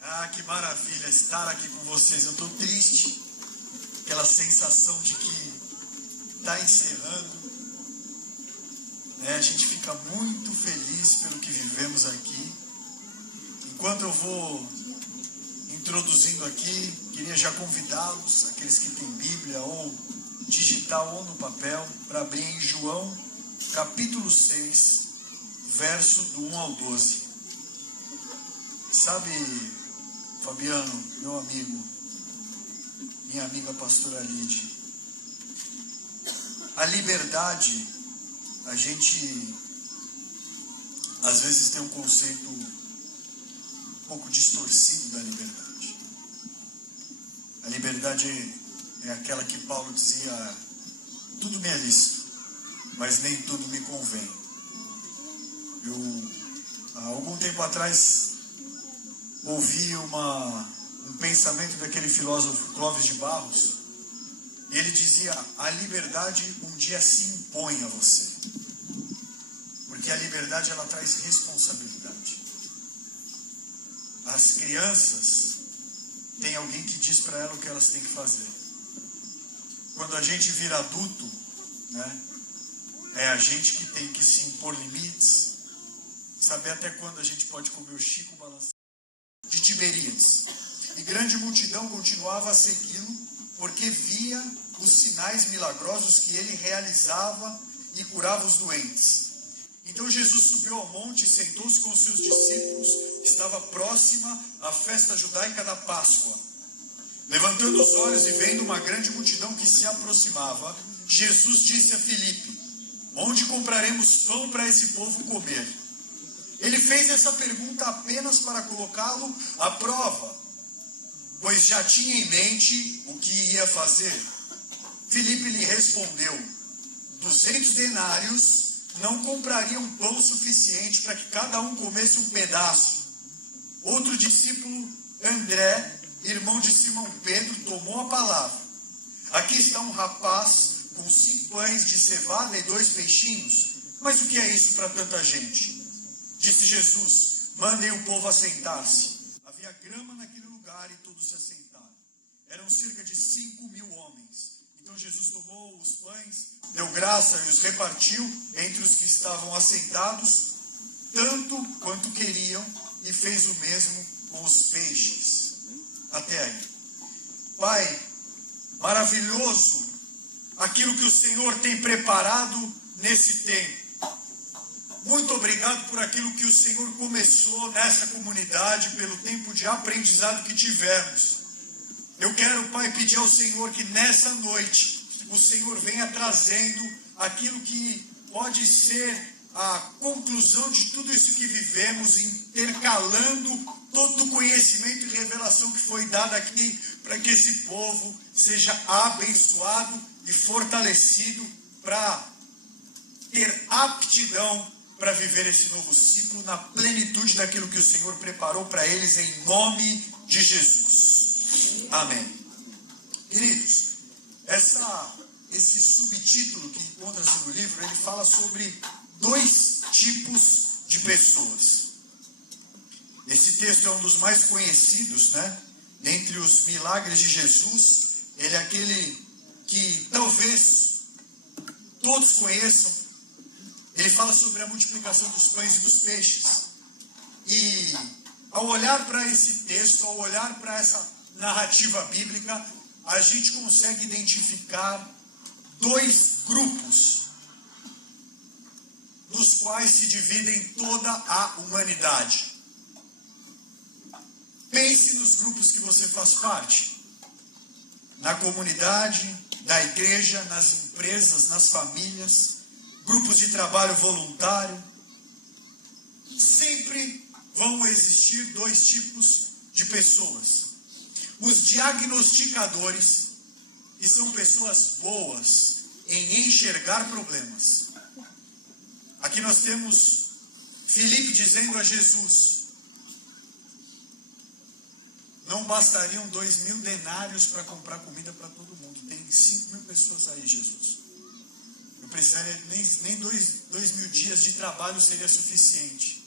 Ah, que maravilha estar aqui com vocês. Eu estou triste, aquela sensação de que está encerrando. A gente fica muito feliz pelo que vivemos aqui. Enquanto eu vou introduzindo aqui, queria já convidá-los, aqueles que têm Bíblia ou digital ou no papel, para abrir em João, capítulo 6, verso do 1 ao 12. Sabe, Fabiano, meu amigo, minha amiga pastora Lide, a liberdade, a gente às vezes tem um conceito um pouco distorcido da liberdade. A liberdade é aquela que Paulo dizia: tudo me é lícito, mas nem tudo me convém. Eu, há algum tempo atrás, ouvi um pensamento daquele filósofo Clóvis de Barros, e ele dizia: a liberdade um dia se impõe a você, porque a liberdade ela traz responsabilidade. As crianças têm alguém que diz para elas o que elas têm que fazer. Quando a gente vira adulto, é a gente que tem que se impor limites, saber até quando a gente pode comer o Chico balançado de Tiberíades. E grande multidão continuava a segui-lo, porque via os sinais milagrosos que ele realizava e curava os doentes. Então Jesus subiu ao monte e sentou-se com os seus discípulos. Estava próxima a festa judaica da Páscoa. Levantando os olhos e vendo uma grande multidão que se aproximava, Jesus disse a Filipe: onde compraremos pão para esse povo comer? Ele fez essa pergunta apenas para colocá-lo à prova, pois já tinha em mente o que ia fazer. Filipe lhe respondeu: 200 denários não comprariam pão suficiente para que cada um comesse um pedaço. Outro discípulo, André, irmão de Simão Pedro, tomou a palavra: aqui está um rapaz com 5 pães de cevada e 2 peixinhos. Mas o que é isso para tanta gente? Disse Jesus: mandem o povo assentar-se. Havia grama naquele lugar e todos se assentaram. Eram cerca de 5.000 homens. Então Jesus tomou os pães, deu graça e os repartiu entre os que estavam assentados, tanto quanto queriam, e fez o mesmo com os peixes. Até aí. Pai, maravilhoso aquilo que o Senhor tem preparado nesse tempo. Muito obrigado por aquilo que o Senhor começou nessa comunidade, pelo tempo de aprendizado que tivemos. Eu quero, Pai, pedir ao Senhor que nessa noite o Senhor venha trazendo aquilo que pode ser a conclusão de tudo isso que vivemos, intercalando todo o conhecimento e revelação que foi dado aqui, para que esse povo seja abençoado e fortalecido para ter aptidão para viver esse novo ciclo na plenitude daquilo que o Senhor preparou para eles, em nome de Jesus. Amém. Queridos, esse subtítulo que encontra-se no livro, ele fala sobre 2 tipos de pessoas. Esse texto é um dos mais conhecidos, entre os milagres de Jesus. Ele é aquele que talvez todos conheçam. Ele fala sobre a multiplicação dos pães e dos peixes. E ao olhar para esse texto, ao olhar para essa narrativa bíblica, a gente consegue identificar 2 grupos nos quais se dividem toda a humanidade. Pense nos grupos que você faz parte. Na comunidade, da igreja, nas empresas, nas famílias, grupos de trabalho voluntário. Sempre vão existir 2 tipos de pessoas. Os diagnosticadores, que são pessoas boas em enxergar problemas. Aqui nós temos Filipe dizendo a Jesus: não bastariam 2.000 denários para comprar comida para todo mundo. Tem 5.000 pessoas aí, Jesus. Eu precisaria, nem 2.000 dias de trabalho seria suficiente.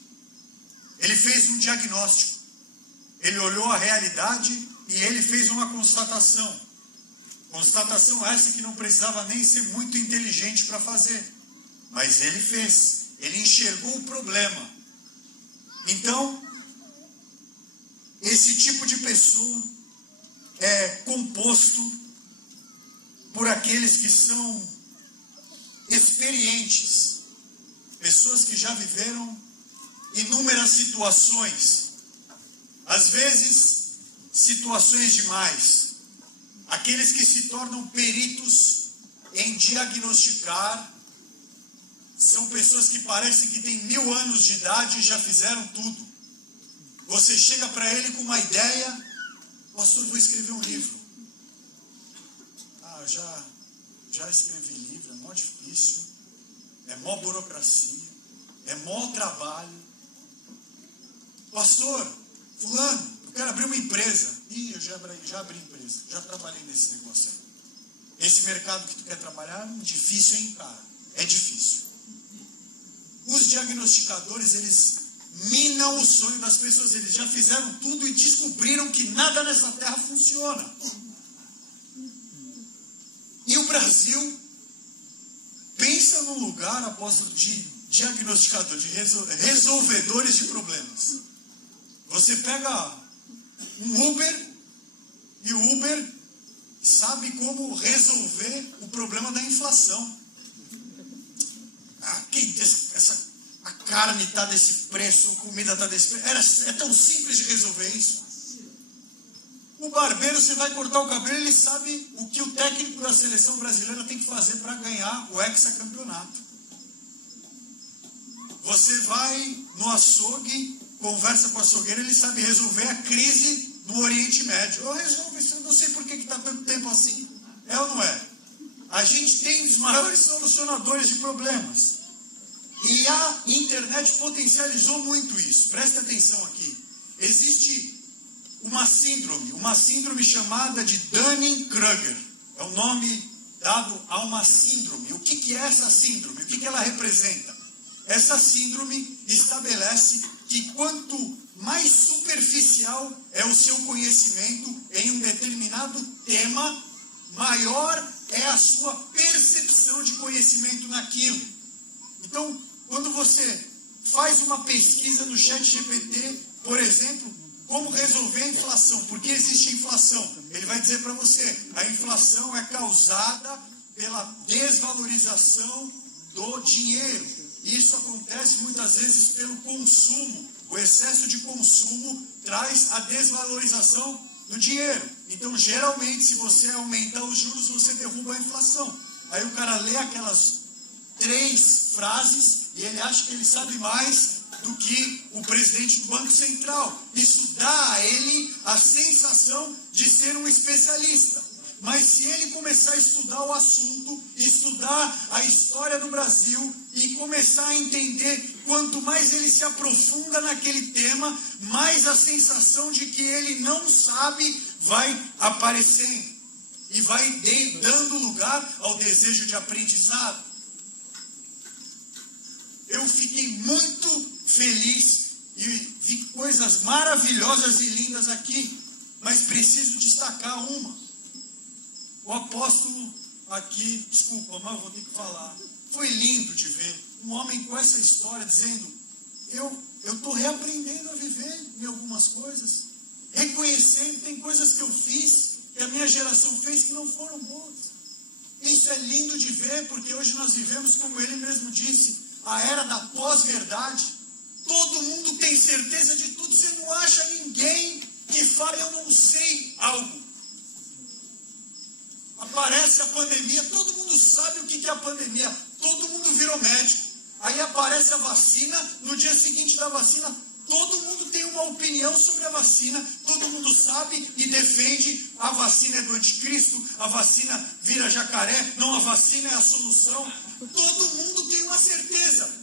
Ele fez um diagnóstico. Ele olhou a realidade e ele fez uma constatação. Constatação essa que não precisava nem ser muito inteligente para fazer. Mas ele fez. Ele enxergou o problema. Então, esse tipo de pessoa é composto por aqueles que são experientes. Pessoas que já viveram inúmeras situações. Às vezes, situações demais. Aqueles que se tornam peritos em diagnosticar são pessoas que parecem que têm 1000 anos de idade e já fizeram tudo. Você chega para ele com uma ideia, pastor, vou escrever um livro. Ah, já escrevi livro, é mó difícil, é mó burocracia, é mó trabalho. Pastor, fulano, eu quero abrir uma empresa. Ih, eu já abri empresa, já trabalhei nesse negócio aí. Esse mercado que tu quer trabalhar é difícil, hein, cara? É difícil. Os diagnosticadores, eles minam o sonho das pessoas. Eles já fizeram tudo e descobriram que nada nessa terra funciona. E o Brasil pensa num lugar, apóstolo, de diagnosticador, de resolvedores de problemas. Você pega um Uber e o Uber sabe como resolver o problema da inflação. A carne está desse preço, a comida está desse preço. É tão simples de resolver isso. O barbeiro, você vai cortar o cabelo, ele sabe o que o técnico da seleção brasileira tem que fazer para ganhar o hexacampeonato. Você vai no açougue, conversa com o açougueiro, ele sabe resolver a crise no Oriente Médio. Eu resolvo isso, eu não sei por que está tanto tempo assim. É ou não é? A gente tem os maiores solucionadores de problemas. E a internet potencializou muito isso. Preste atenção aqui. Existe uma síndrome chamada de Dunning-Kruger. É o nome dado a uma síndrome. O que é essa síndrome? O que ela representa? Essa síndrome estabelece que quanto mais superficial é o seu conhecimento em um determinado tema, maior é a sua percepção de conhecimento naquilo. Então, quando você faz uma pesquisa no ChatGPT, por exemplo, como resolver a inflação, por que existe inflação? Ele vai dizer para você, a inflação é causada pela desvalorização do dinheiro. Isso acontece muitas vezes pelo consumo. O excesso de consumo traz a desvalorização do dinheiro. Então, geralmente, se você aumentar os juros, você derruba a inflação. Aí o cara lê aquelas 3 frases e ele acha que ele sabe mais do que o presidente do Banco Central. Isso dá a ele a sensação de ser um especialista. Mas se ele começar a estudar o assunto, estudar a história do Brasil e começar a entender, quanto mais ele se aprofunda naquele tema, mais a sensação de que ele não sabe vai aparecendo. E vai dando lugar ao desejo de aprendizado. Eu fiquei muito feliz e vi coisas maravilhosas e lindas aqui, mas preciso destacar uma. O apóstolo aqui, desculpa, mas eu vou ter que falar. Foi lindo de ver um homem com essa história dizendo, eu estou reaprendendo a viver em algumas coisas, reconhecendo, tem coisas que eu fiz, que a minha geração fez que não foram boas. Isso é lindo de ver, porque hoje nós vivemos, como ele mesmo disse, a era da pós-verdade. Todo mundo tem certeza de tudo, você não acha ninguém que fale, eu não sei algo. Aparece a pandemia, todo mundo sabe o que é a pandemia, todo mundo virou médico. Aí aparece a vacina, no dia seguinte da vacina, todo mundo tem uma opinião sobre a vacina, todo mundo sabe e defende, a vacina é do anticristo, a vacina vira jacaré, não, a vacina é a solução. Todo mundo tem uma certeza.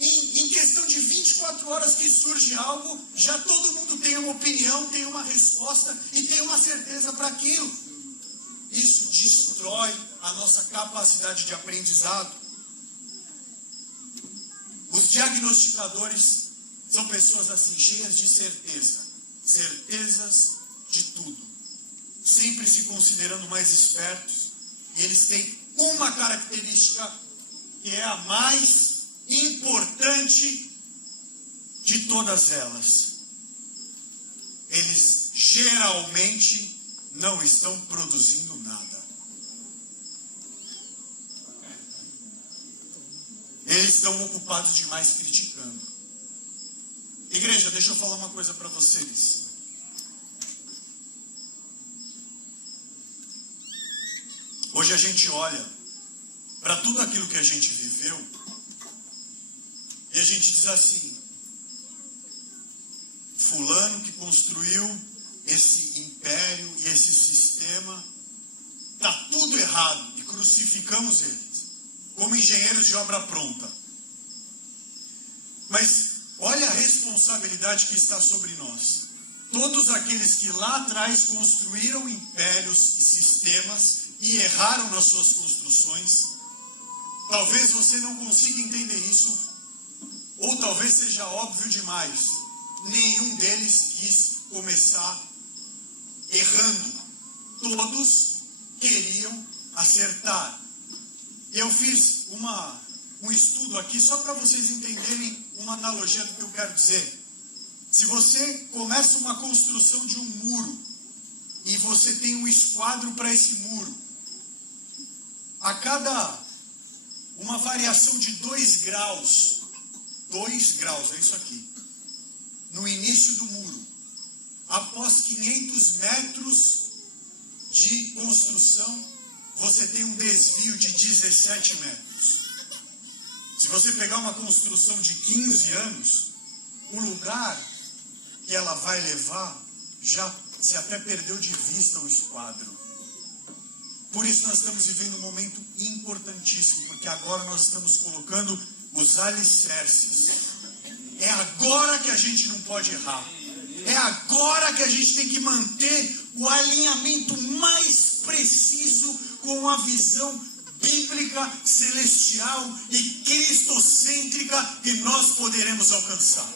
Em questão de 24 horas que surge algo, já todo mundo tem uma opinião, tem uma resposta e tem uma certeza para aquilo. Isso destrói a nossa capacidade de aprendizado. Os diagnosticadores são pessoas assim, cheias de certeza. certezas de tudo, sempre se considerando mais espertos, e eles têm uma característica que é a mais importante de todas elas: eles geralmente não estão produzindo nada. Eles estão ocupados demais criticando. Igreja, deixa eu falar uma coisa para vocês. Hoje a gente olha para tudo aquilo que a gente viveu e a gente diz assim: fulano que construiu esse império e esse sistema, está tudo errado, e crucificamos eles como engenheiros de obra pronta. Mas olha a responsabilidade que está sobre nós. Todos aqueles que lá atrás construíram impérios e sistemas e erraram nas suas construções, talvez você não consiga entender isso, ou talvez seja óbvio demais. Nenhum deles quis começar errando. Todos queriam acertar. E eu fiz um estudo aqui só para vocês entenderem uma analogia do que eu quero dizer. Se você começa uma construção de um muro e você tem um esquadro para esse muro, a cada uma variação de 2 graus, é isso aqui, no início do muro, após 500 metros de construção, você tem um desvio de 17 metros. Se você pegar uma construção de 15 anos, o lugar que ela vai levar, já se até perdeu de vista o esquadro. Por isso nós estamos vivendo um momento importantíssimo, porque agora nós estamos colocando os alicerces. É agora que a gente não pode errar. É agora que a gente tem que manter o alinhamento mais preciso com a visão bíblica, celestial e cristocêntrica que nós poderemos alcançar.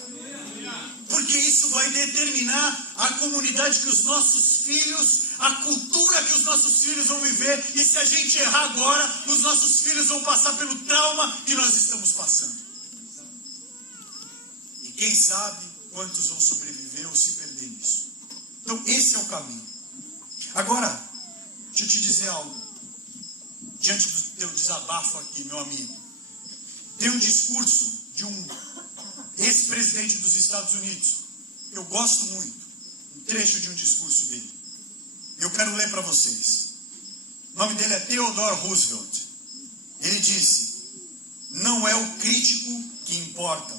Porque isso vai determinar a comunidade que os nossos filhos, a cultura que os nossos filhos vão viver. E se a gente errar agora, os nossos filhos vão passar pelo trauma que nós estamos passando. E quem sabe quantos vão sobreviver ou se perder nisso. Então esse é o caminho. Agora, deixa eu te dizer algo. Diante do teu desabafo aqui, meu amigo, tem um discurso de um ex-presidente dos Estados Unidos. Eu gosto muito. Um trecho de um discurso dele. Eu quero ler para vocês. O nome dele é Theodore Roosevelt. Ele disse: não é o crítico que importa,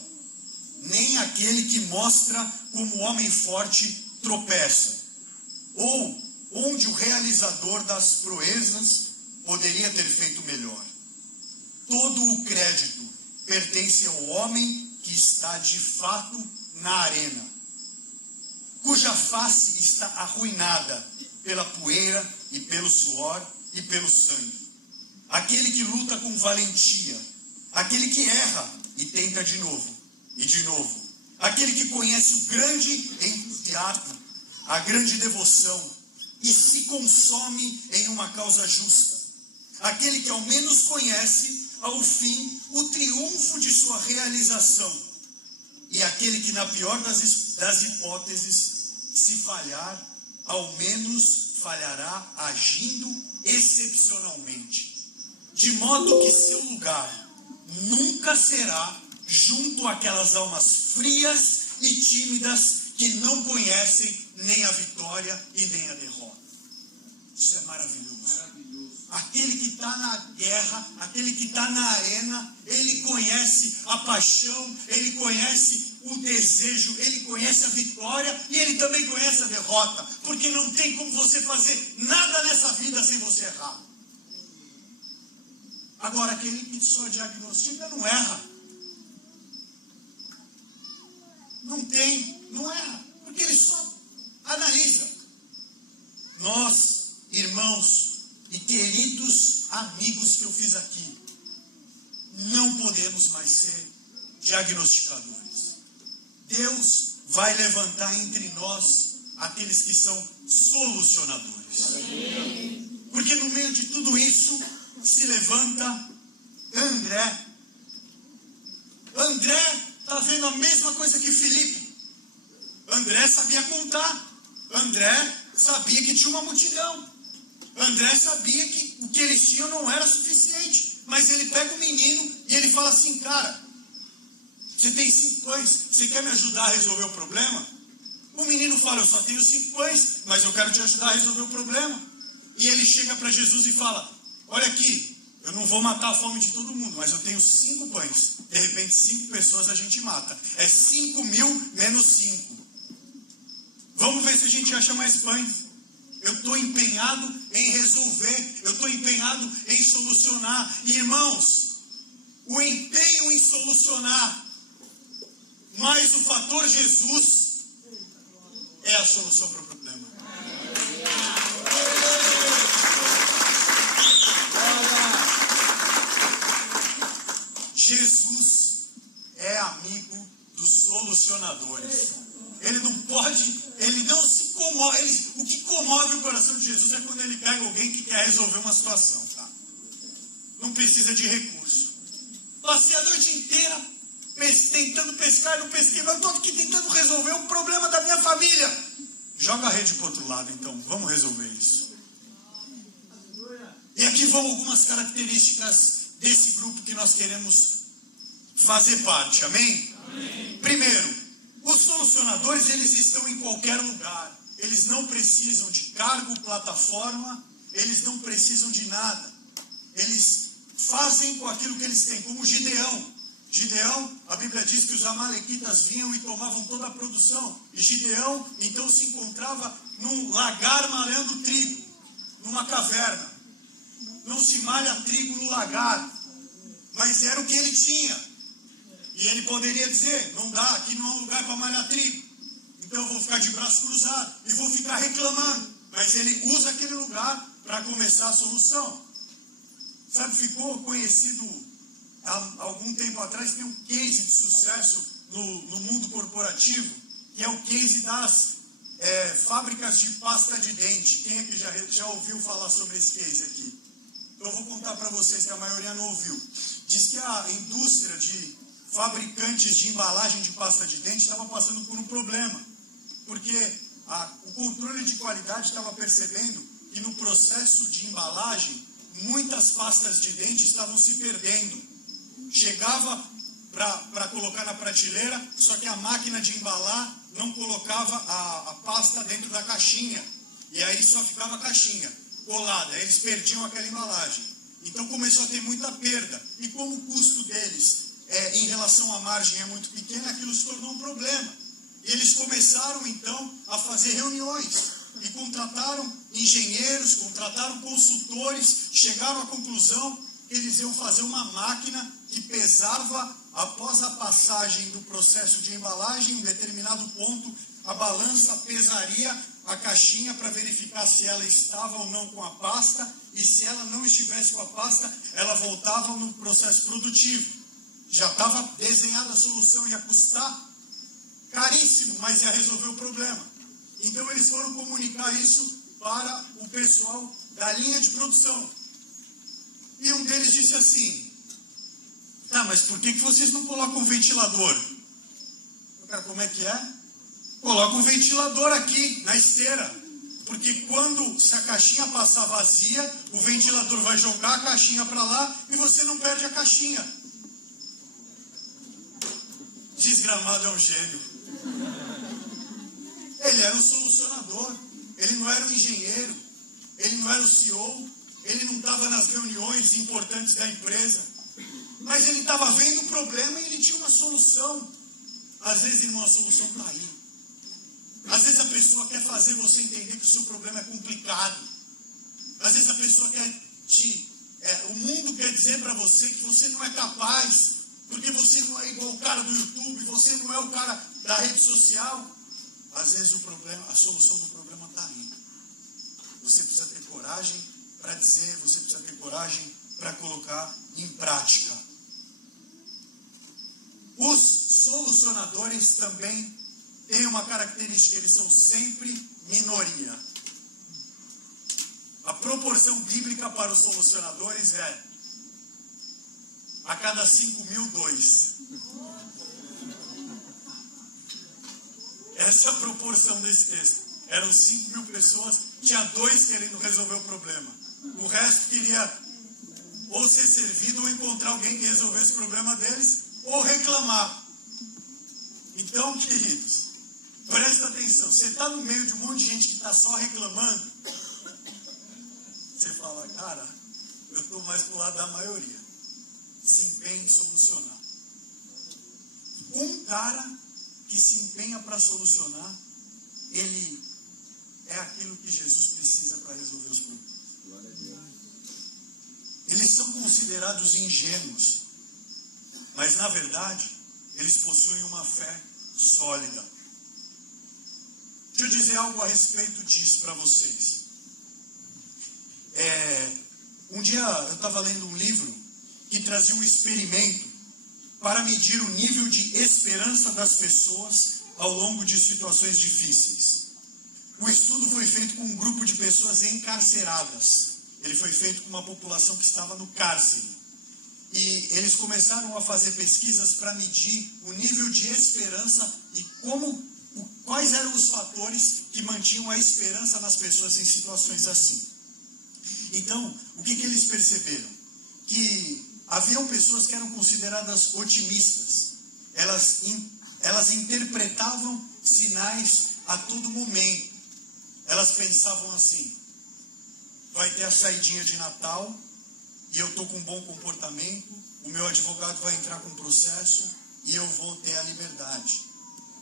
nem aquele que mostra como o homem forte tropeça, ou onde o realizador das proezas poderia ter feito melhor. Todo o crédito pertence ao homem que está de fato na arena, cuja face está arruinada pela poeira e pelo suor e pelo sangue. Aquele que luta com valentia, aquele que erra e tenta de novo e de novo, aquele que conhece o grande entusiasmo, a grande devoção e se consome em uma causa justa, aquele que ao menos conhece ao fim o triunfo de sua realização, e aquele que na pior das hipóteses, se falhar, ao menos falhará agindo excepcionalmente, de modo que seu lugar nunca será junto àquelas almas frias e tímidas que não conhecem nem a vitória e nem a derrota. Isso é maravilhoso. Aquele que está na guerra, aquele que está na arena, ele conhece a paixão, ele conhece o desejo, ele conhece a vitória e ele também conhece a derrota, porque não tem como você fazer nada nessa vida sem você errar. Agora, aquele que só diagnostica não erra. Não erra, porque ele só analisa. Nós, irmãos e queridos amigos que eu fiz aqui, não podemos mais ser diagnosticadores. Deus vai levantar entre nós aqueles que são solucionadores. Porque no meio de tudo isso se levanta André. André está vendo a mesma coisa que Filipe. André sabia contar. André sabia que tinha uma multidão. André sabia que o que eles tinham não era suficiente. Mas ele pega o menino e ele fala assim: cara, você tem 5 pães, você quer me ajudar a resolver o problema? O menino fala: eu só tenho 5 pães, mas eu quero te ajudar a resolver o problema. E ele chega para Jesus e fala: olha aqui, eu não vou matar a fome de todo mundo, mas eu tenho 5 pães. De repente 5 pessoas a gente mata. É 5.000 menos 5. Vamos ver se a gente acha mais pães. Eu estou empenhado em resolver. Eu estou empenhado em solucionar. E, irmãos, o empenho em solucionar mais o fator Jesus é a solução para o problema. Jesus é amigo dos solucionadores. Ele não pode, ele não se comove. O que comove o coração de Jesus é quando ele pega alguém que quer resolver uma situação, tá? Não precisa de recurso. Passei a noite inteira tentando pescar, não pesquei, mas eu estou aqui tentando resolver um problema da minha família. Joga a rede para o outro lado, então. Vamos resolver isso. E aqui vão algumas características desse grupo que nós queremos fazer parte, amém? Amém. Primeiro, os solucionadores, eles estão em qualquer lugar. Eles não precisam de cargo, plataforma, eles não precisam de nada. Eles fazem com aquilo que eles têm, como Gideão. Gideão, a Bíblia diz que os amalequitas vinham e tomavam toda a produção. E Gideão, então, se encontrava num lagar malhando trigo, numa caverna. Não se malha trigo no lagar, mas era o que ele tinha. E ele poderia dizer: não dá, aqui não é um lugar para malhar trigo, então eu vou ficar de braço cruzado e vou ficar reclamando. Mas ele usa aquele lugar para começar a solução. Sabe, ficou conhecido há algum tempo atrás, tem um case de sucesso no mundo corporativo, que é o case das fábricas de pasta de dente. Quem é que já ouviu falar sobre esse case aqui? Eu vou contar para vocês que a maioria não ouviu. Diz que a indústria de fabricantes de embalagem de pasta de dente estava passando por um problema, porque o controle de qualidade estava percebendo que no processo de embalagem muitas pastas de dente estavam se perdendo. Chegava para colocar na prateleira, só que a máquina de embalar não colocava a pasta dentro da caixinha, e aí só ficava a caixinha colada, eles perdiam aquela embalagem. Então começou a ter muita perda, e como o custo deles em relação à margem é muito pequena, aquilo se tornou um problema. E eles começaram então a fazer reuniões e contrataram engenheiros, contrataram consultores, chegaram à conclusão que eles iam fazer uma máquina que pesava, após a passagem do processo de embalagem, em um determinado ponto, a balança pesaria a caixinha para verificar se ela estava ou não com a pasta, e se ela não estivesse com a pasta, ela voltava no processo produtivo. Já estava desenhada a solução, ia custar caríssimo, mas ia resolver o problema. Então eles foram comunicar isso para o pessoal da linha de produção. E um deles disse assim: tá, mas por que vocês não colocam um ventilador? Cara, como é que é? Coloca um ventilador aqui na esteira, porque se a caixinha passar vazia, o ventilador vai jogar a caixinha para lá e você não perde a caixinha. Desgramado é um gênio. Ele era um solucionador, ele não era um engenheiro, ele não era o CEO, ele não estava nas reuniões importantes da empresa, mas ele estava vendo o problema e ele tinha uma solução. Às vezes, irmão, a solução está aí. Às vezes a pessoa quer fazer você entender que o seu problema é complicado. Às vezes a pessoa quer o mundo quer dizer para você que você não é capaz, porque você não é igual o cara do YouTube, você não é o cara da rede social. Às vezes a solução do problema está aí. Você precisa ter coragem para dizer, você precisa ter coragem para colocar em prática. Os solucionadores também têm uma característica, eles são sempre minoria. A proporção bíblica para os solucionadores é: a cada 5.000, 2. Essa é a proporção desse texto. Eram 5.000 pessoas, tinha 2 querendo resolver o problema. O resto queria ou ser servido ou encontrar alguém que resolvesse o problema deles, ou reclamar. Então, queridos, presta atenção. Você está no meio de um monte de gente que está só reclamando. Você fala: cara, eu estou mais pro lado da maioria. Se empenha em solucionar. Um cara que se empenha para solucionar, ele é aquilo que Jesus precisa para resolver os problemas. Eles são considerados ingênuos, mas na verdade eles possuem uma fé sólida. Deixa eu dizer algo a respeito disso para vocês. Um dia eu estava lendo um livro que trazia um experimento para medir o nível de esperança das pessoas ao longo de situações difíceis. O estudo foi feito com um grupo de pessoas encarceradas. Ele foi feito com uma população que estava no cárcere. E eles começaram a fazer pesquisas para medir o nível de esperança e quais eram os fatores que mantinham a esperança nas pessoas em situações assim. Então, o que eles perceberam? Que haviam pessoas que eram consideradas otimistas. Elas interpretavam sinais a todo momento. Elas pensavam assim: vai ter a saidinha de Natal e eu estou com um bom comportamento, o meu advogado vai entrar com processo e eu vou ter a liberdade.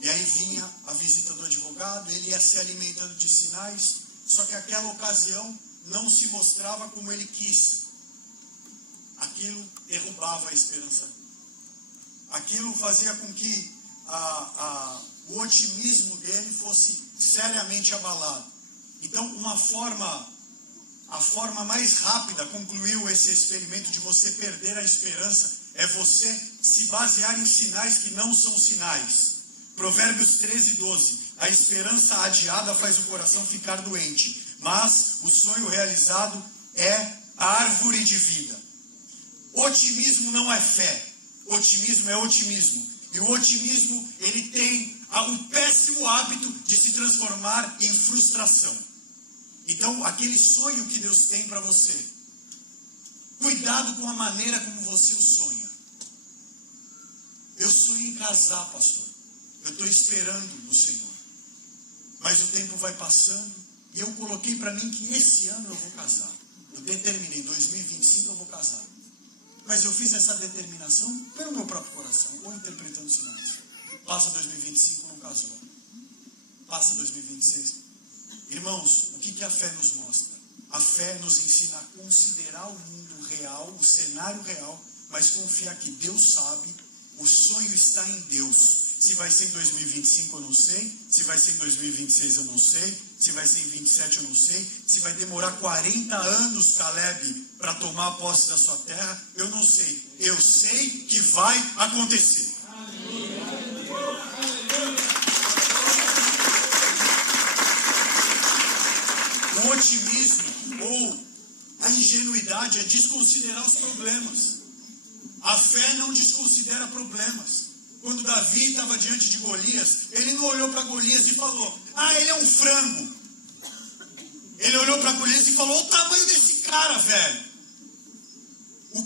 E aí vinha a visita do advogado, ele ia se alimentando de sinais, só que aquela ocasião não se mostrava como ele quis. Aquilo derrubava a esperança. Aquilo fazia com que o otimismo dele fosse seriamente abalado. Então, a forma mais rápida, concluiu esse experimento, de você perder a esperança, é você se basear em sinais que não são sinais. Provérbios 13:12. A esperança adiada faz o coração ficar doente, mas o sonho realizado é a árvore de vida. Otimismo não é fé. Otimismo é otimismo. E o otimismo, ele tem um péssimo hábito de se transformar em frustração. Então, aquele sonho que Deus tem para você, cuidado com a maneira como você o sonha. Eu sonho em casar, pastor. Eu estou esperando no Senhor. Mas o tempo vai passando e eu coloquei para mim que esse ano eu vou casar. Eu determinei, 2025 eu vou casar. Mas eu fiz essa determinação pelo meu próprio coração, ou interpretando sinais. Passa 2025, não casou. Passa 2026. Irmãos, o que a fé nos mostra? A fé nos ensina a considerar o mundo real, o cenário real, mas confiar que Deus sabe, o sonho está em Deus. Se vai ser em 2025 eu não sei, se vai ser em 2026 eu não sei, se vai ser em 27 eu não sei, se vai demorar 40 anos, Caleb, para tomar posse da sua terra, eu não sei. Eu sei que vai acontecer. O otimismo ou a ingenuidade é desconsiderar os problemas. A fé não desconsidera problemas. Quando Davi estava diante de Golias, ele não olhou para Golias e falou: ele é um frango. Ele olhou para Golias e falou: olha o tamanho desse cara, velho. O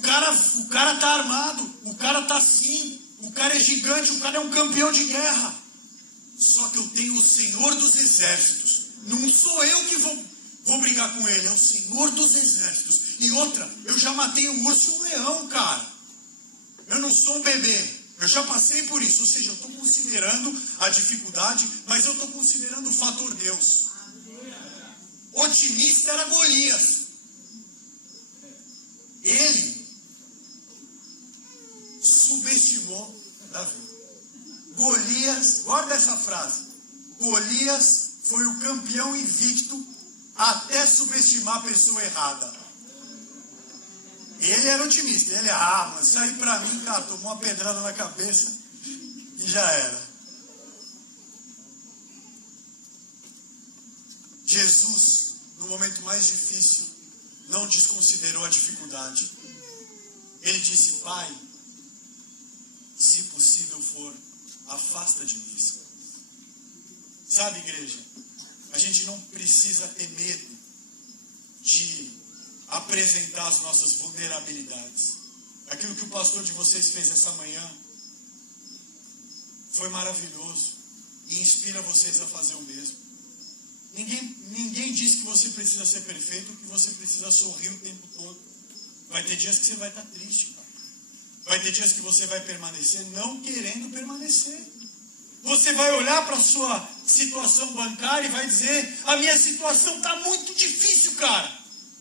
cara tá armado, o cara tá assim, o cara é gigante, o cara é um campeão de guerra. Só que eu tenho o Senhor dos Exércitos. Não sou eu que vou brigar com ele, é o Senhor dos Exércitos. E outra, eu já matei um urso e um leão, cara. Eu não sou um bebê. Eu já passei por isso, ou seja, eu estou considerando a dificuldade, mas eu estou considerando o fator Deus. Otimista era Golias. Ele subestimou Davi. Golias, guarda essa frase, Golias foi o campeão invicto até subestimar a pessoa errada. Ele era otimista, ele mas isso aí pra mim, cara, tomou uma pedrada na cabeça e já era. Jesus, no momento mais difícil, não desconsiderou a dificuldade. Ele disse: Pai, se possível for, afasta de mim. Sabe, igreja, a gente não precisa ter medo de apresentar as nossas vulnerabilidades. Aquilo que o pastor de vocês fez essa manhã foi maravilhoso e inspira vocês a fazer o mesmo. Ninguém diz que você precisa ser perfeito, que você precisa sorrir o tempo todo. Vai ter dias que você vai estar triste, cara. Vai ter dias que você vai permanecer não querendo permanecer. Você vai olhar para a sua situação bancária e vai dizer: a minha situação está muito difícil, cara.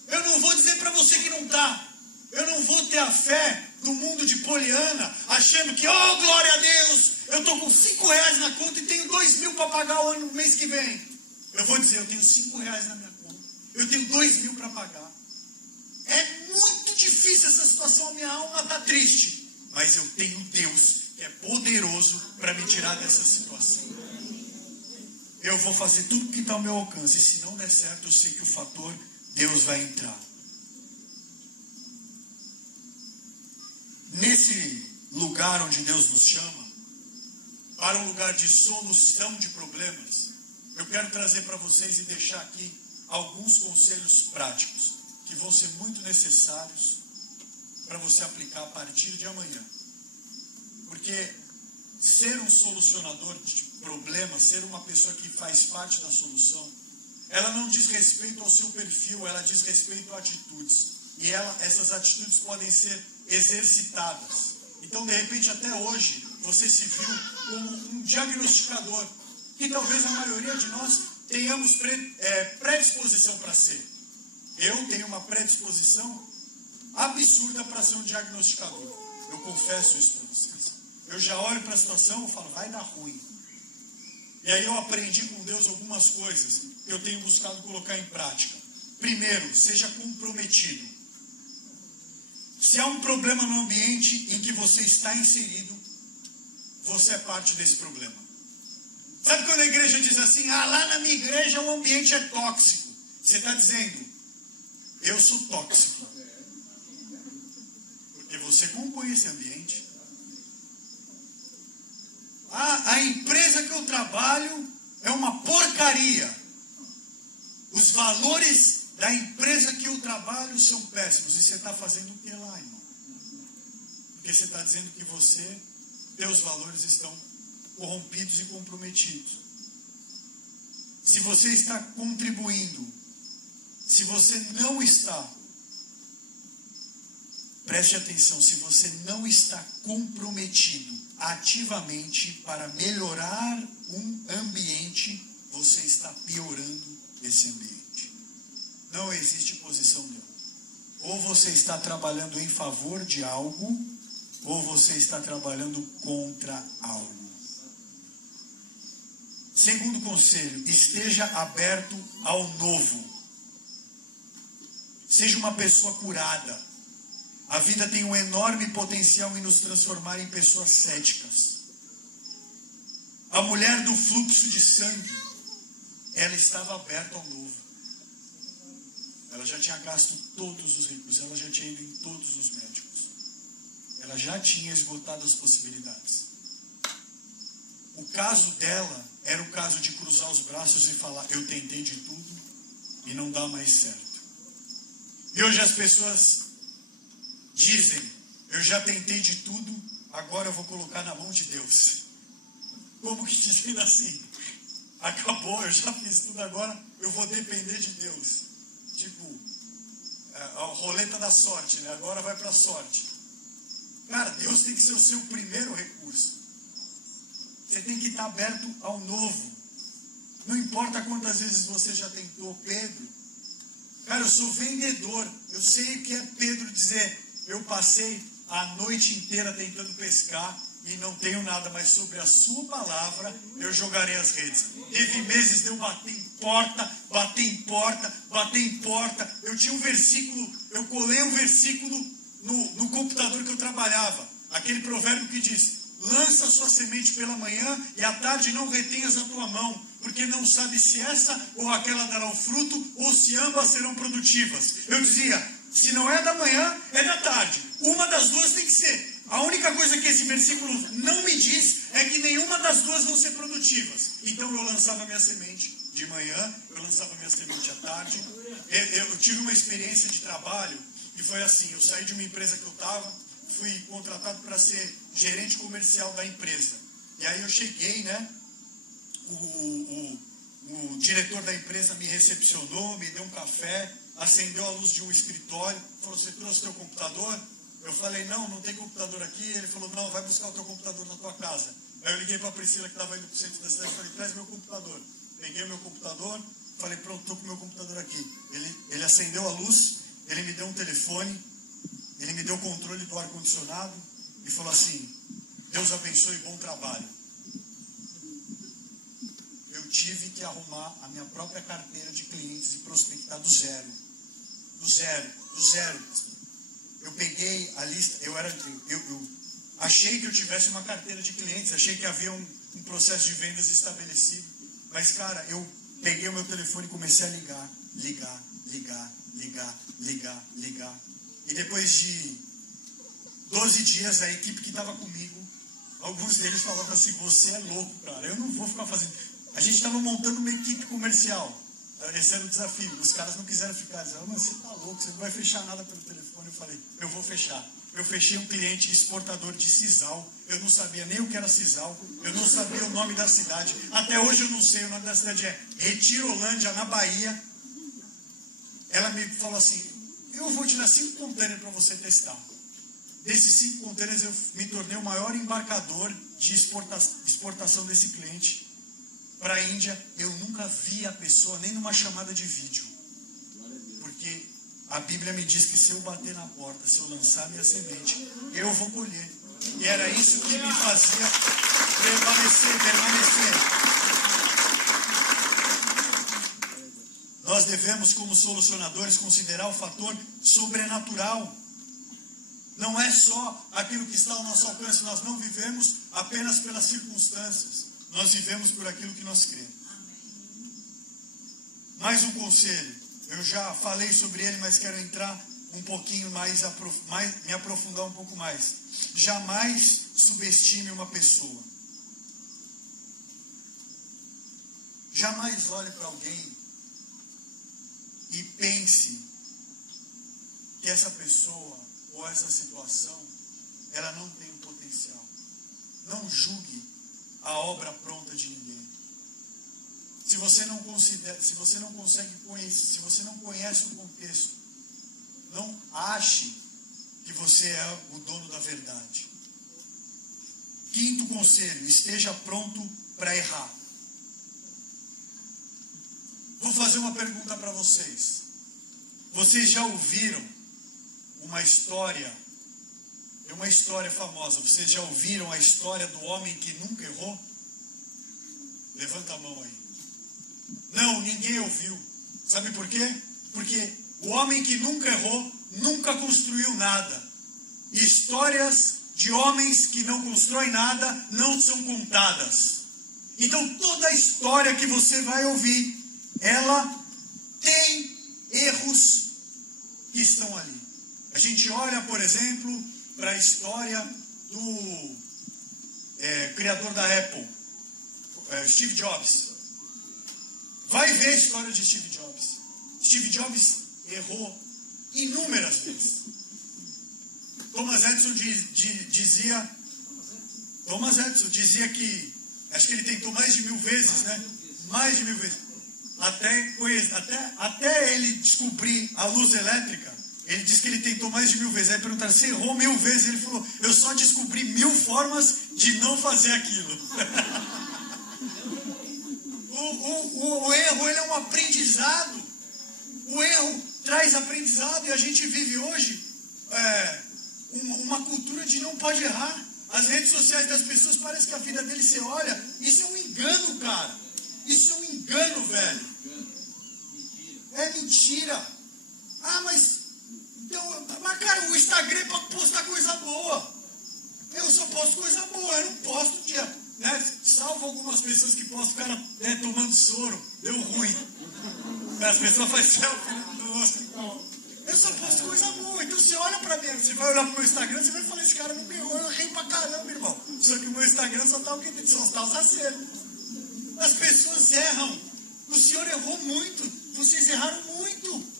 Eu não vou dizer para você que não está. Eu não vou ter a fé do mundo de Poliana, achando que, oh, glória a Deus, eu estou com R$5 na conta e tenho 2.000 para pagar o mês que vem. Eu vou dizer: eu tenho R$5 na minha conta, eu tenho 2.000 para pagar. É muito difícil essa situação, a minha alma está triste. Mas eu tenho Deus que é poderoso para me tirar dessa situação. Eu vou fazer tudo que está ao meu alcance. E se não der certo, eu sei que o fator Deus vai entrar. Nesse lugar onde Deus nos chama, para um lugar de solução de problemas, eu quero trazer para vocês e deixar aqui alguns conselhos práticos que vão ser muito necessários para você aplicar a partir de amanhã. Porque ser um solucionador de problemas, ser uma pessoa que faz parte da solução, ela não diz respeito ao seu perfil, ela diz respeito a atitudes. E essas atitudes podem ser exercitadas. Então, de repente, até hoje, você se viu como um diagnosticador, que talvez a maioria de nós tenhamos predisposição para ser. Eu tenho uma predisposição absurda para ser um diagnosticador. Eu confesso isso para vocês. Eu já olho para a situação e falo: vai dar ruim. E aí eu aprendi com Deus algumas coisas que eu tenho buscado colocar em prática. Primeiro, seja comprometido. Se há um problema no ambiente em que você está inserido, você é parte desse problema. Sabe quando a igreja diz assim: ah, lá na minha igreja o ambiente é tóxico? Você está dizendo: eu sou tóxico. Porque você compõe esse ambiente. Ah, a empresa que eu trabalho é uma porcaria. Os valores da empresa que eu trabalho são péssimos. E você está fazendo o que lá, irmão? Porque você está dizendo que teus valores estão corrompidos e comprometidos. Se você está contribuindo, se você não está, preste atenção, se você não está comprometido ativamente para melhorar um ambiente, você está piorando esse ambiente. Não existe posição neutra. Ou você está trabalhando em favor de algo, ou você está trabalhando contra algo. Segundo conselho, esteja aberto ao novo. Seja uma pessoa curada. A vida tem um enorme potencial em nos transformar em pessoas céticas. A mulher do fluxo de sangue, ela estava aberta ao novo. Ela já tinha gasto todos os recursos, ela já tinha ido em todos os médicos. Ela já tinha esgotado as possibilidades. O caso dela era o caso de cruzar os braços e falar: eu tentei de tudo e não dá mais certo. E hoje as pessoas dizem: eu já tentei de tudo, agora eu vou colocar na mão de Deus. Como que dizendo assim? Acabou, eu já fiz tudo, agora eu vou depender de Deus. Tipo, a roleta da sorte, né? Agora vai para a sorte. Cara, Deus tem que ser o seu primeiro recurso. Você tem que estar aberto ao novo. Não importa quantas vezes você já tentou. Pedro, cara, eu sou vendedor. Eu sei o que é Pedro dizer: eu passei a noite inteira tentando pescar e não tenho nada, mas sobre a sua palavra eu jogarei as redes. Teve meses de eu bater em porta. Eu tinha um versículo, eu colei um versículo no computador que eu trabalhava. Aquele provérbio que diz: lança sua semente pela manhã e à tarde não retenhas a tua mão, porque não sabe se essa ou aquela dará o fruto, ou se ambas serão produtivas. Eu dizia, se não é da manhã, é da tarde. Uma das duas tem que ser. A única coisa que esse versículo não me diz é que nenhuma das duas vão ser produtivas. Então eu lançava minha semente de manhã, eu lançava minha semente à tarde. Eu tive uma experiência de trabalho e foi assim, eu saí de uma empresa que eu estava, fui contratado para ser gerente comercial da empresa. E aí eu cheguei, né? O diretor da empresa me recepcionou, me deu um café, acendeu a luz de um escritório, falou, você trouxe teu computador? Eu falei, não tem computador aqui. Ele falou, não, vai buscar o teu computador na tua casa. Aí eu liguei para a Priscila, que estava indo para o centro da cidade, e falei, traz meu computador. Peguei o meu computador, falei, pronto, estou com o meu computador aqui. Ele acendeu a luz, ele me deu um telefone, ele me deu o controle do ar-condicionado e falou assim, Deus abençoe e bom trabalho. Eu tive que arrumar a minha própria carteira de clientes e prospectar do zero. Do zero. Eu peguei a lista, eu achei que eu tivesse uma carteira de clientes, achei que havia um processo de vendas estabelecido. Mas, cara, eu peguei o meu telefone e comecei a ligar. E depois de 12 dias, a equipe que estava comigo, alguns deles falavam assim, você é louco, cara, eu não vou ficar fazendo... A gente estava montando uma equipe comercial, esse era o desafio, os caras não quiseram ficar, diziam, mas você está louco, você não vai fechar nada pelo telefone. Eu falei, eu vou fechar. Eu fechei um cliente exportador de sisal, eu não sabia nem o que era sisal, eu não sabia o nome da cidade, até hoje eu não sei, o nome da cidade é Retirolândia, na Bahia. Ela me falou assim, eu vou tirar 5 containers para você testar. Desses 5 containers eu me tornei o maior embarcador de exportação desse cliente para a Índia. Eu nunca vi a pessoa nem numa chamada de vídeo, porque a Bíblia me diz que se eu bater na porta, se eu lançar minha semente, eu vou colher. E era isso que me fazia permanecer. Nós devemos, como solucionadores, considerar o fator sobrenatural. Não é só aquilo que está ao nosso alcance. Nós não vivemos apenas pelas circunstâncias. Nós vivemos por aquilo que nós cremos. Mais um conselho. Eu já falei sobre ele, mas quero entrar um pouquinho mais, me aprofundar um pouco mais. Jamais subestime uma pessoa. Jamais olhe para alguém e pense que essa pessoa ou essa situação, ela não tem o potencial. Não julgue a obra pronta de ninguém. Se você não consegue conhecer, se você não conhece o contexto, não ache que você é o dono da verdade. Quinto conselho, esteja pronto para errar. Vou fazer uma pergunta para vocês. Vocês já ouviram uma história? É uma história famosa. Vocês já ouviram a história do homem que nunca errou? Levanta a mão aí. Não, ninguém ouviu. Sabe por quê? Porque o homem que nunca errou, nunca construiu nada. Histórias de homens que não constroem nada não são contadas. Então toda a história que você vai ouvir, ela tem erros que estão ali. A gente olha, por exemplo, para a história do criador da Apple, Steve Jobs. Vai ver a história de Steve Jobs. Steve Jobs errou inúmeras vezes. Thomas Edison dizia que, acho que ele tentou mais de 1000 vezes, né? Mais de 1000 vezes. Até ele descobrir a luz elétrica, ele disse que ele tentou mais de 1000 vezes. Aí perguntaram, você errou 1000 vezes? Ele falou, eu só descobri 1000 formas de não fazer aquilo. O erro, ele é um aprendizado. O erro traz aprendizado e a gente vive hoje uma cultura de não pode errar. As redes sociais das pessoas, parece que a vida deles, você olha, isso é um engano, cara. Isso é um engano, velho. É mentira. Ah, mas cara, o Instagram é para postar coisa boa. Eu só posto coisa boa, eu não posto dia, né? salvo algumas pessoas que postam o cara tomando soro. Deu ruim. As pessoas fazem selfie no hospital. Eu só posto coisa boa. Então você olha pra mim, você vai olhar pro meu Instagram, você vai falar, esse cara não errou, eu errei pra caramba, irmão. Só que o meu Instagram só tá o que tem, só tá os acertos. As pessoas erram. O Senhor errou muito. Vocês erraram muito.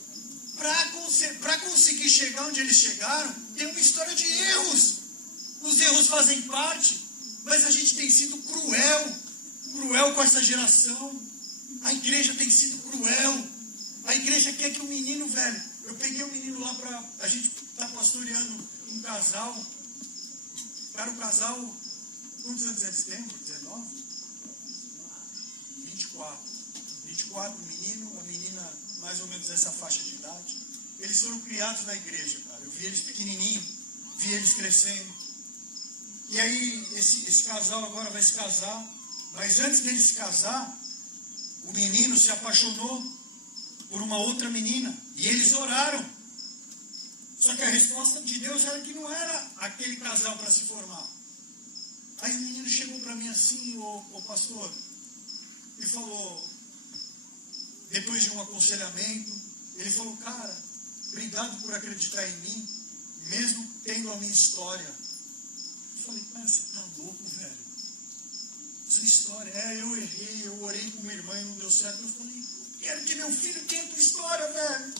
Para conseguir chegar onde eles chegaram, tem uma história de erros. Os erros fazem parte, mas a gente tem sido cruel com essa geração. A igreja tem sido cruel. A igreja quer que o menino, velho, eu peguei um menino lá a gente tá pastoreando um casal. Cara, o casal, quantos anos eles têm? 19? 24, menino, a menina mais ou menos dessa faixa de idade. Eles foram criados na igreja, cara. Eu vi eles pequenininhos, vi eles crescendo. E aí, esse casal agora vai se casar. Mas antes dele se casar, o menino se apaixonou por uma outra menina. E eles oraram. Só que a resposta de Deus era que não era aquele casal para se formar. Aí o menino chegou para mim assim, ô pastor, e falou, depois de um aconselhamento, ele falou, cara, obrigado por acreditar em mim, mesmo tendo a minha história. Eu falei, cara, você tá louco, velho? Sua história, eu errei, eu orei com minha irmã e não deu certo. Eu falei, quero que meu filho tenha a tua história, velho.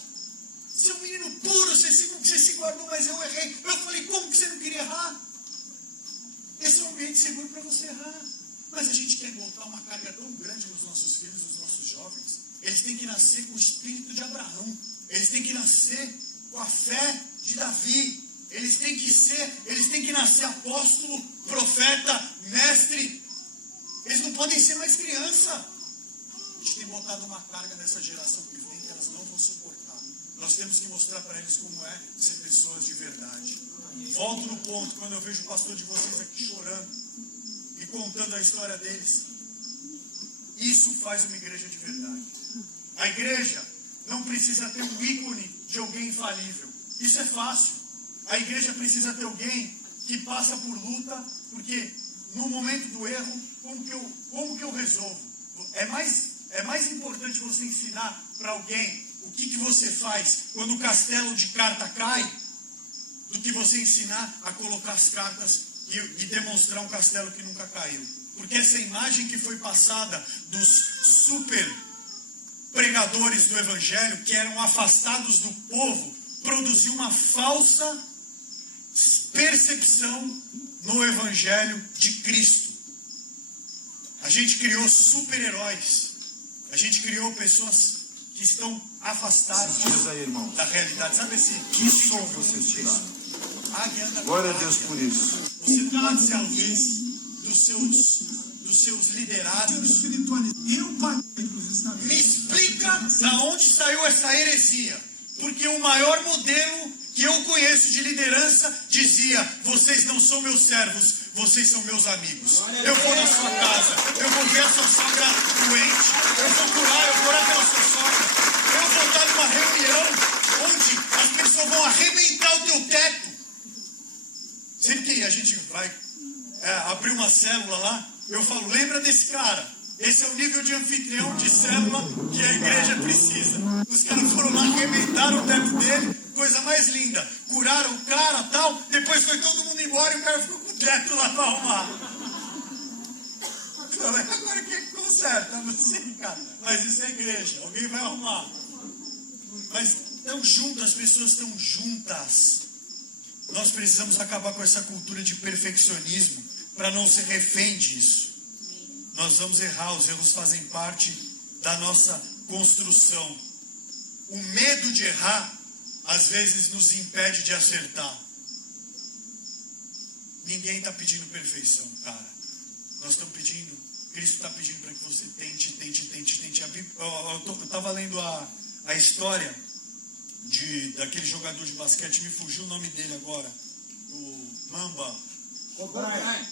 Você é um menino puro, você se guardou, mas eu errei. Eu falei, como que você não queria errar? Esse é um ambiente seguro para você errar. Mas a gente quer botar uma carga tão grande nos nossos filhos, nos nossos jovens. Eles têm que nascer com o espírito de Abraão. Eles têm que nascer com a fé de Davi. Eles têm que nascer apóstolo, profeta, mestre. Eles não podem ser mais criança. A gente tem botado uma carga nessa geração que vem que elas não vão suportar. Nós temos que mostrar para eles como é ser pessoas de verdade. Volto no ponto, quando eu vejo o pastor de vocês aqui chorando e contando a história deles. Isso faz uma igreja de verdade. A igreja não precisa ter um ícone de alguém infalível. Isso é fácil. A igreja precisa ter alguém que passa por luta, porque no momento do erro, como que eu resolvo? É mais importante você ensinar para alguém o que você faz quando o castelo de carta cai, do que você ensinar a colocar as cartas e demonstrar um castelo que nunca caiu. Porque essa imagem que foi passada dos super pregadores do evangelho, que eram afastados do povo, produziu uma falsa percepção no evangelho de Cristo. A gente criou super-heróis. A gente criou pessoas que estão afastadas da realidade. Sabe que som vocês tiraram? Glória a Deus por isso. Você pode ser talvez dos seus liderados. Me explica da onde saiu essa heresia. Porque o maior modelo que eu conheço de liderança dizia: vocês não são meus servos, vocês são meus amigos. Eu vou na sua casa, eu vou ver a sua sogra doente, eu vou orar pela sua sogra. Eu vou estar numa reunião onde as pessoas vão arrebentar o teu teto. Sempre que a gente vai abrir uma célula lá, eu falo, lembra desse cara? Esse é o nível de anfitrião de célula que a igreja precisa. Os caras foram lá, arrebentaram o teto dele, coisa mais linda. Curaram o cara e tal, depois foi todo mundo embora e o cara ficou com o teto lá para arrumar. Agora quem conserta? Não sei, cara. Mas isso é igreja, alguém vai arrumar. Mas estão juntas, as pessoas estão juntas. Nós precisamos acabar com essa cultura de perfeccionismo para não ser refém disso. Nós vamos errar, os erros fazem parte da nossa construção. O medo de errar, às vezes, nos impede de acertar. Ninguém está pedindo perfeição, cara. Nós estamos pedindo, Cristo está pedindo para que você tente. Eu estava lendo a história daquele jogador de basquete, me fugiu o nome dele agora, o Mamba O'Brien.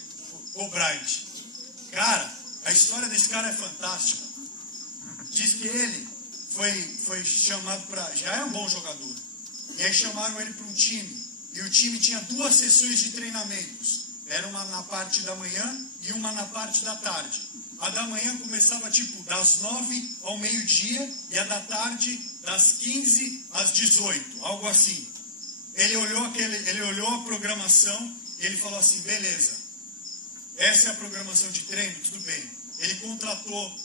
Cara, a história desse cara é fantástica. Diz que ele foi chamado para... Já é um bom jogador. E aí chamaram ele para um time. E o time tinha 2 sessões de treinamentos. Era uma na parte da manhã e uma na parte da tarde. A da manhã começava tipo das 9 ao meio-dia e a da tarde das 15 às 18, algo assim. Ele olhou a programação e ele falou assim, beleza, essa é a programação de treino, tudo bem. Ele contratou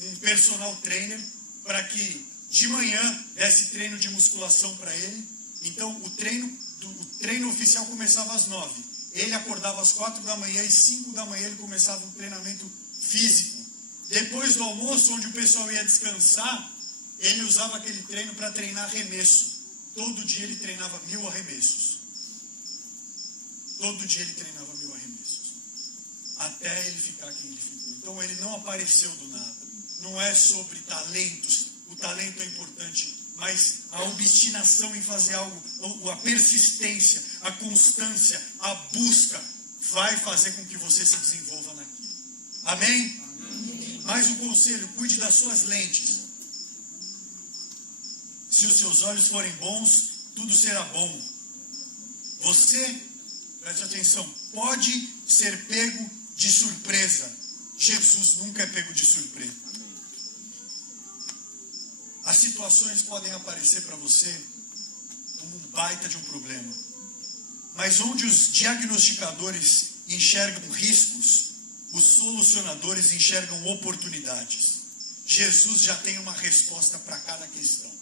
um personal trainer para que de manhã desse treino de musculação para ele. Então o treino oficial começava às 9. Ele acordava às 4 da manhã e 5 da manhã ele começava um treinamento físico. Depois do almoço, onde o pessoal ia descansar, ele usava aquele treino para treinar arremesso. Todo dia ele treinava 1000 arremessos. Todo dia ele treinava 1000 arremessos. Até ele ficar quem ele ficou. Então ele não apareceu do nada. Não é sobre talentos. O talento é importante. Mas a obstinação em fazer algo, a persistência, a constância, a busca, vai fazer com que você se desenvolva naquilo. Amém? Amém. Mais um conselho, cuide das suas lentes. Se os seus olhos forem bons, tudo será bom. Você, preste atenção, pode ser pego de surpresa. Jesus nunca é pego de surpresa. As situações podem aparecer para você como um baita de um problema. Mas onde os diagnosticadores enxergam riscos, os solucionadores enxergam oportunidades. Jesus já tem uma resposta para cada questão.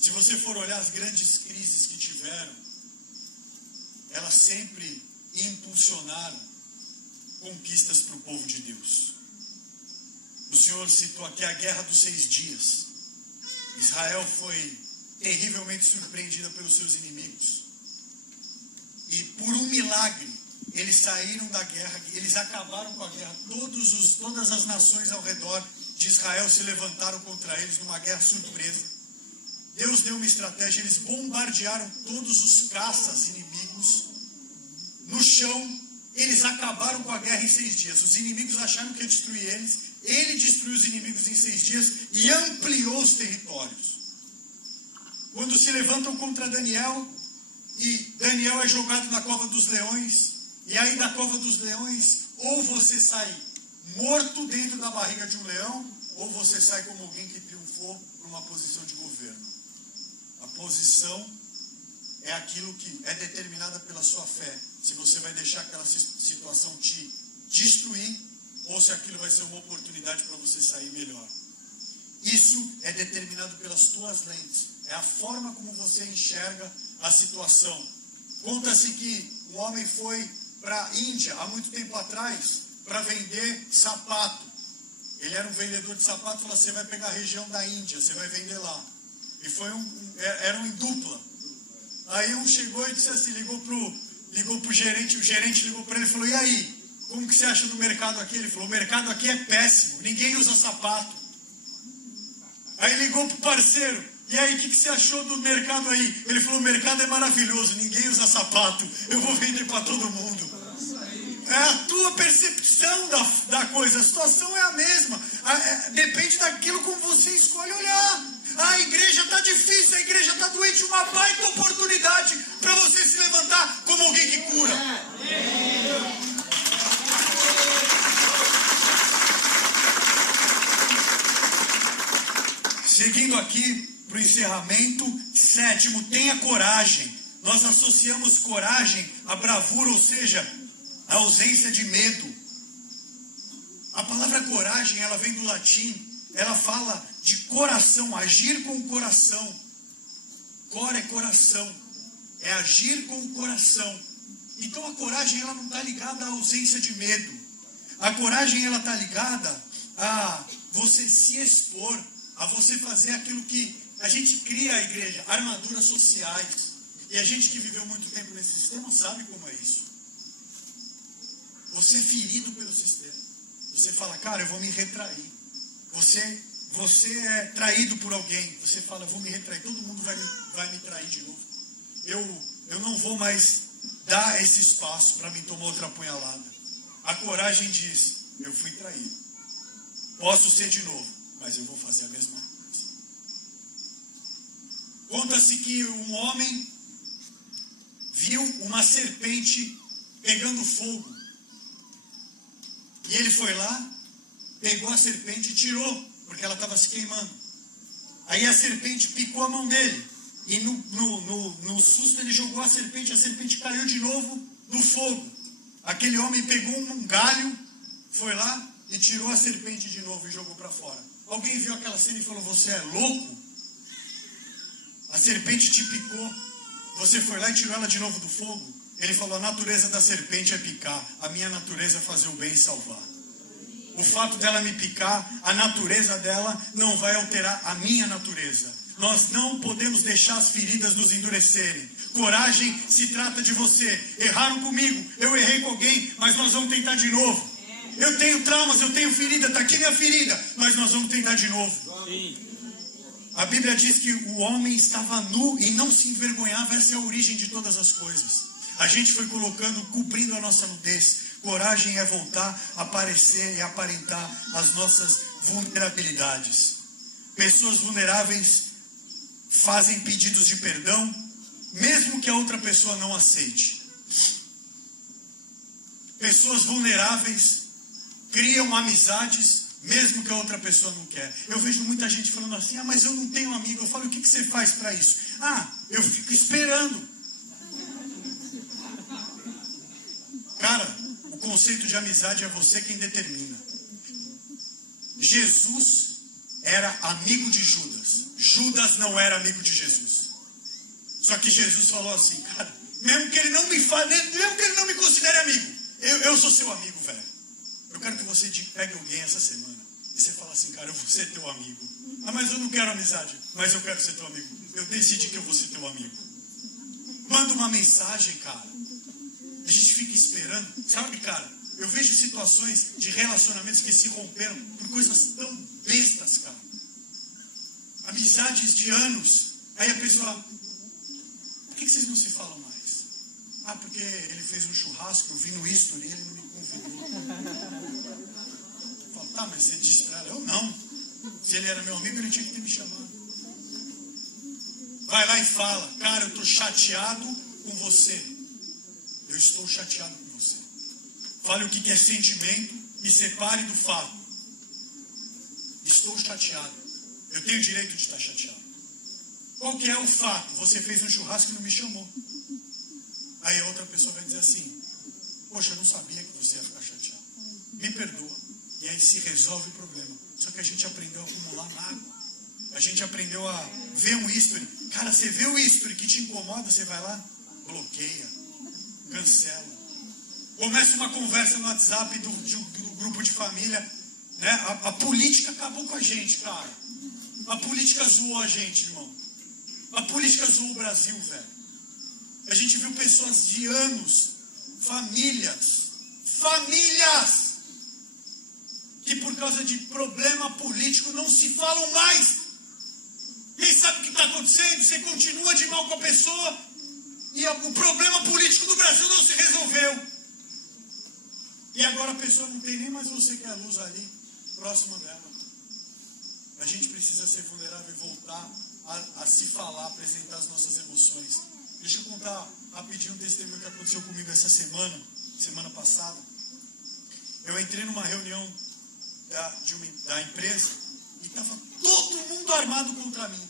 Se você for olhar as grandes crises que tiveram, elas sempre impulsionaram conquistas para o povo de Deus. O Senhor citou aqui a Guerra dos 6 Dias. Israel foi terrivelmente surpreendida pelos seus inimigos. E por um milagre, eles saíram da guerra, eles acabaram com a guerra. Todas as nações ao redor de Israel se levantaram contra eles numa guerra surpresa. Deus deu uma estratégia, eles bombardearam todos os caças inimigos no chão. Eles acabaram com a guerra em 6 dias. Os inimigos acharam que ia destruir eles. Ele destruiu os inimigos em 6 dias e ampliou os territórios. Quando se levantam contra Daniel, e Daniel é jogado na cova dos leões, e aí da cova dos leões, ou você sai morto dentro da barriga de um leão, ou você sai como alguém que triunfou por uma posição de governo. A posição é aquilo que é determinada pela sua fé. Se você vai deixar aquela situação te destruir, ou se aquilo vai ser uma oportunidade para você sair melhor. Isso é determinado pelas tuas lentes. É a forma como você enxerga a situação. Conta-se que um homem foi para a Índia, há muito tempo atrás, para vender sapato. Ele era um vendedor de sapato e falou, você vai pegar a região da Índia, você vai vender lá. E eram em dupla. Aí um chegou e disse assim, ligou pro gerente, o gerente ligou para ele e falou, e aí? Como que você acha do mercado aqui? Ele falou, o mercado aqui é péssimo, ninguém usa sapato. Aí ligou pro parceiro, e aí, o que você achou do mercado aí? Ele falou, o mercado é maravilhoso, ninguém usa sapato, eu vou vender para todo mundo. É a tua percepção da coisa, a situação é a mesma. Depende daquilo como você escolhe olhar. A igreja está difícil, a igreja está doente, uma baita oportunidade para você se levantar como alguém que cura. Seguindo aqui para o encerramento, 7º, tenha coragem. Nós associamos coragem à bravura, ou seja, à ausência de medo. A palavra coragem, ela vem do latim, ela fala de coração, agir com o coração. Cor é coração, é agir com o coração. Então a coragem, ela não está ligada à ausência de medo. A coragem, ela está ligada a você se expor, a você fazer aquilo que a gente cria a igreja, armaduras sociais. E a gente que viveu muito tempo nesse sistema sabe como é isso. Você é ferido pelo sistema. Você fala, cara, eu vou me retrair. Você é traído por alguém. Você fala, eu vou me retrair. Todo mundo vai me trair de novo. Eu não vou mais dar esse espaço para mim tomar outra apunhalada. A coragem diz, eu fui traído. Posso ser de novo, mas eu vou fazer a mesma coisa. Conta-se que um homem viu uma serpente pegando fogo. E ele foi lá, pegou a serpente e tirou, porque ela estava se queimando. Aí a serpente picou a mão dele. E no susto ele jogou a serpente caiu de novo no fogo. Aquele homem pegou um galho, foi lá e tirou a serpente de novo e jogou para fora. Alguém viu aquela cena e falou: você é louco? A serpente te picou, você foi lá e tirou ela de novo do fogo? Ele falou: a natureza da serpente é picar, a minha natureza é fazer o bem e salvar. O fato dela me picar, a natureza dela não vai alterar a minha natureza. Nós não podemos deixar as feridas nos endurecerem. Coragem se trata de você. Erraram comigo, eu errei com alguém, mas nós vamos tentar de novo. Eu tenho traumas, eu tenho ferida, está aqui minha ferida, mas nós vamos tentar de novo. Sim. A Bíblia diz que o homem estava nu e não se envergonhava. Essa é a origem de todas as coisas. A gente foi colocando, cobrindo a nossa nudez. Coragem é voltar, aparecer e aparentar as nossas vulnerabilidades. Pessoas vulneráveis fazem pedidos de perdão, mesmo que a outra pessoa não aceite. Pessoas vulneráveis criam amizades, mesmo que a outra pessoa não quer. Eu vejo muita gente falando assim: ah, mas eu não tenho amigo. Eu falo: o que você faz para isso? Ah, eu fico esperando. Cara, o conceito de amizade é você quem determina. Jesus era amigo de Judas. Judas não era amigo de Jesus. Só que Jesus falou assim: cara, mesmo que ele não me fale, mesmo que ele não me considere amigo, eu sou seu amigo, velho. Eu quero que você pegue alguém essa semana e você fala assim: cara, eu vou ser teu amigo. Ah, mas eu não quero amizade, mas eu quero ser teu amigo. Eu decidi que eu vou ser teu amigo. Manda uma mensagem, cara. A gente fica esperando, sabe, cara? Eu vejo situações de relacionamentos que se romperam por coisas tão bestas, cara. Amizades de anos. Aí a pessoa: por que vocês não se falam mais? Ah, porque ele fez um churrasco, eu vi no history e ele não me convidou. Eu falo: tá, mas você disse pra ela? Eu não. Se ele era meu amigo, ele tinha que ter me chamado. Vai lá e fala: cara, eu estou chateado com você. Eu estou chateado com você. Fale o que é sentimento e separe do fato. Estou chateado. Eu tenho o direito de estar chateado. Qual que é o fato? Você fez um churrasco e não me chamou. Aí a outra pessoa vai dizer assim: poxa, eu não sabia que você ia ficar chateado. Me perdoa. E aí se resolve o problema. Só que a gente aprendeu a acumular mágoa. A gente aprendeu a ver um history. Cara, você vê o history que te incomoda, você vai lá, bloqueia, cancela. Começa uma conversa no WhatsApp do grupo de família, né? A política acabou com a gente, cara. A política zoou a gente, irmão. A política zoou o Brasil, velho. A gente viu pessoas de anos, famílias, que por causa de problema político não se falam mais. Quem sabe o que está acontecendo? Você continua de mal com a pessoa e o problema político do Brasil não se resolveu. E agora a pessoa não tem nem mais você que é a luz ali, próximo dela. A gente precisa ser vulnerável e voltar a se falar, apresentar as nossas emoções. Deixa eu contar rapidinho um testemunho que aconteceu comigo essa semana passada. Eu entrei numa reunião da empresa e estava todo mundo armado contra mim.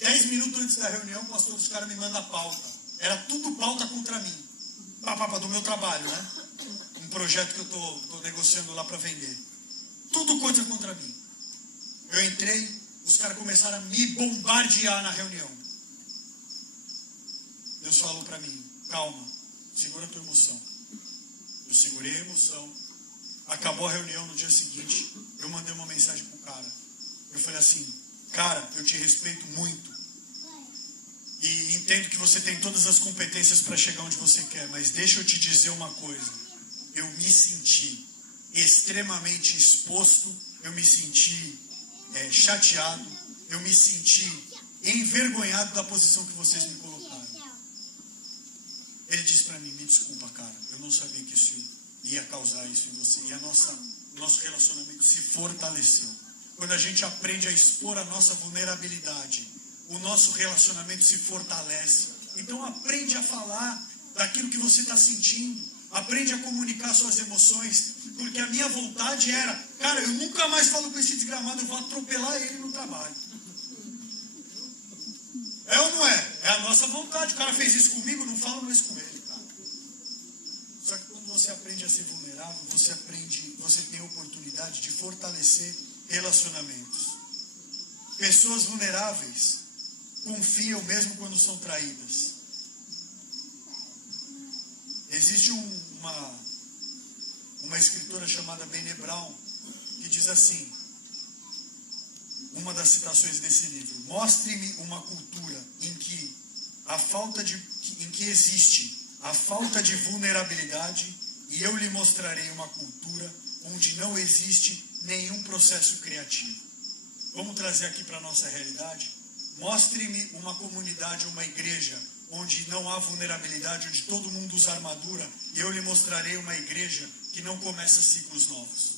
10 minutos antes da reunião, o pastor dos caras me manda a pauta. Era tudo pauta contra mim. Do meu trabalho, né? Um projeto que eu tô negociando lá para vender. Tudo coisa contra mim. Eu entrei, os caras começaram a me bombardear na reunião. Deus falou para mim: calma, segura a tua emoção. Eu segurei a emoção. Acabou a reunião no dia seguinte, eu mandei uma mensagem pro cara. Eu falei assim: cara, eu te respeito muito. E entendo que você tem todas as competências para chegar onde você quer, mas deixa eu te dizer uma coisa. Eu me senti extremamente exposto, eu me senti chateado, eu me senti envergonhado da posição que vocês me colocaram. Ele disse para mim: me desculpa, cara, eu não sabia que isso ia causar isso em você. E nosso relacionamento se fortaleceu. Quando a gente aprende a expor a nossa vulnerabilidade, o nosso relacionamento se fortalece. Então aprende a falar daquilo que você está sentindo. Aprende a comunicar suas emoções, porque a minha vontade era, cara, eu nunca mais falo com esse desgramado, eu vou atropelar ele no trabalho. É ou não é? É a nossa vontade. O cara fez isso comigo, não falo mais com ele, cara. Só que quando você aprende a ser vulnerável, você tem a oportunidade de fortalecer relacionamentos. Pessoas vulneráveis confiam mesmo quando são traídas. Existe uma escritora chamada Brené Brown que diz assim, uma das citações desse livro: mostre-me uma cultura em que existe a falta de vulnerabilidade, e eu lhe mostrarei uma cultura onde não existe nenhum processo criativo. Vamos trazer aqui para a nossa realidade? Mostre-me uma comunidade, uma igreja onde não há vulnerabilidade, onde todo mundo usa armadura, e eu lhe mostrarei uma igreja que não começa ciclos novos.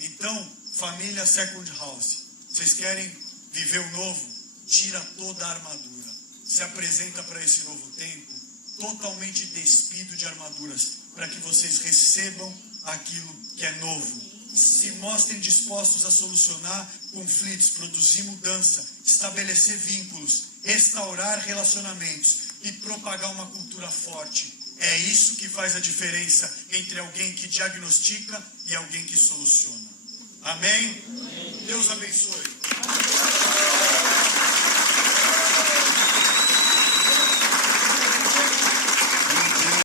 Então, família Second House, vocês querem viver o novo? Tira toda a armadura. Se apresenta para esse novo tempo totalmente despido de armaduras, para que vocês recebam aquilo que é novo. Se mostrem dispostos a solucionar conflitos, produzir mudança, estabelecer vínculos, restaurar relacionamentos e propagar uma cultura forte. É isso que faz a diferença entre alguém que diagnostica e alguém que soluciona. Amém? Deus abençoe.